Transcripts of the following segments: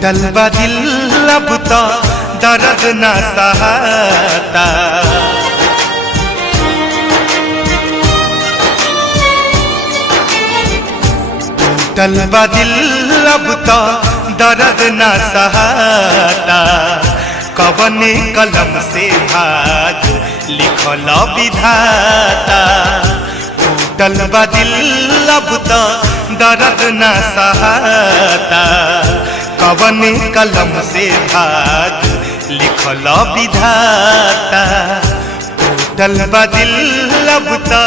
टूटल बा दिल अब तो दर्द ना सहाता। टूटल बा दिल अब तो दर्द ना सहाता। कवने कलम से भाग लिखल विधाता। टूटल बा दिल अब तो दर्द ना सहाता। कवने कलम से भाग लिखल विधाता। टूटल बा दिल अब तो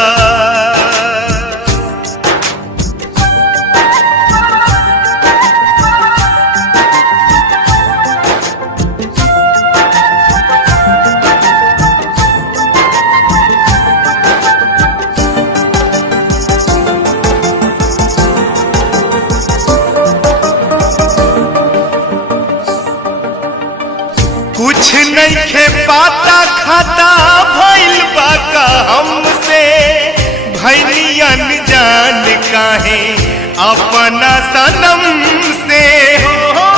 कुछ नहीं खे पाता खाता भइल बा का हमसे। भइली अनजान काहे अपना सनम से हो।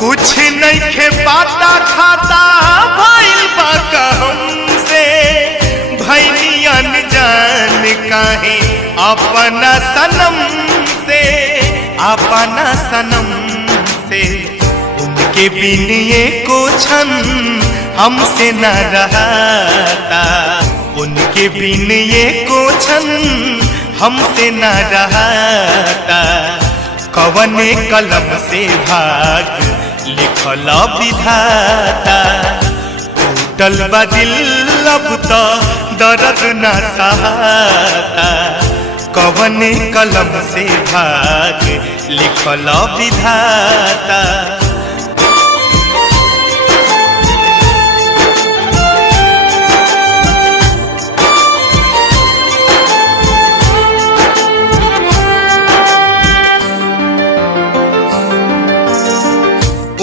कुछ नहीं खे पाता खाता भइल बा का हमसे। भइली अनजान काहे अपना सनम से। अपना सनम से उनके बिन एको क्षण हमसे न रहता। उनके बिन एको क्षण हमसे न रहता। कवने कलम से भाग लिखल विधाता। टूटल बा दिल अब तो दर्द न सहाता। कवने कलम से भाग लिखल विधाता।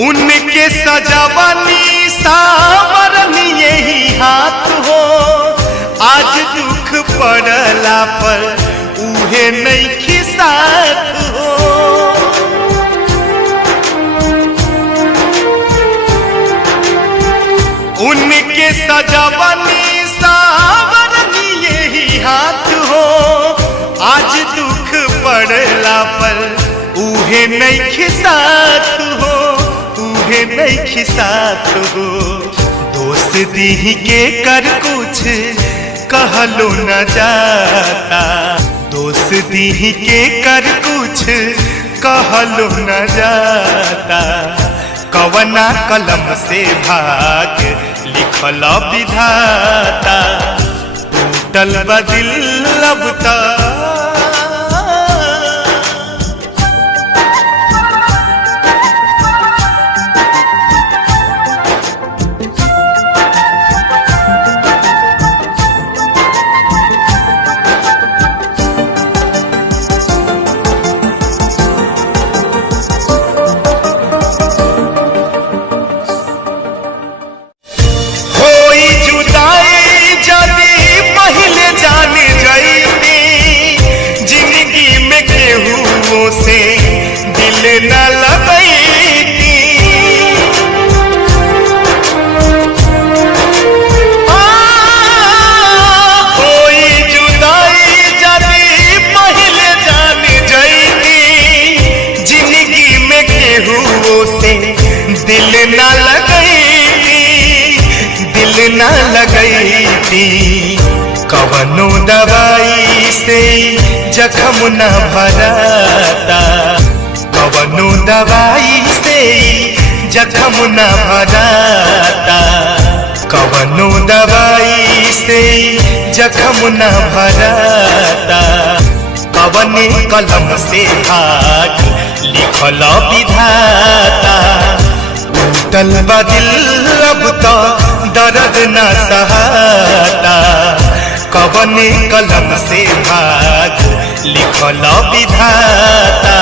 उनके सजावनी सावरनी यही हाथ हो। आज दुख पड़ला पर उहे नहीं साथ हो। उनके सजावनी सावरनी यही हाथ हो। आज दुख पड़ला पर उहे नहीं साथ हो। उहे नहीं साथ हो। दोस्त दी के कर कुछ कहलो न जाता। दोस्ती के कर कुछ कहलो न जाता। कवना कलम से भाग लिखल विधाता। टूटल बा दिल अब तो से दिल न लगैती। कोई जुदाई जदी पहले जान जैती। जिंदगी में केहू से दिल न लगैती। दिल न लगैती। कवनो दवाई से जख्म न भराता। कवनो दवाई से जख्म न भराता। कवनो दवाई से जख्म न भराता। कवने कलम से भाग लिखल विधाता। टूटल बा दिल अब तो दर्द न सहाता। कवने कलम से भाग लिखल विधाता।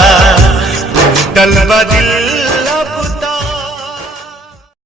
टूटल बा दिल।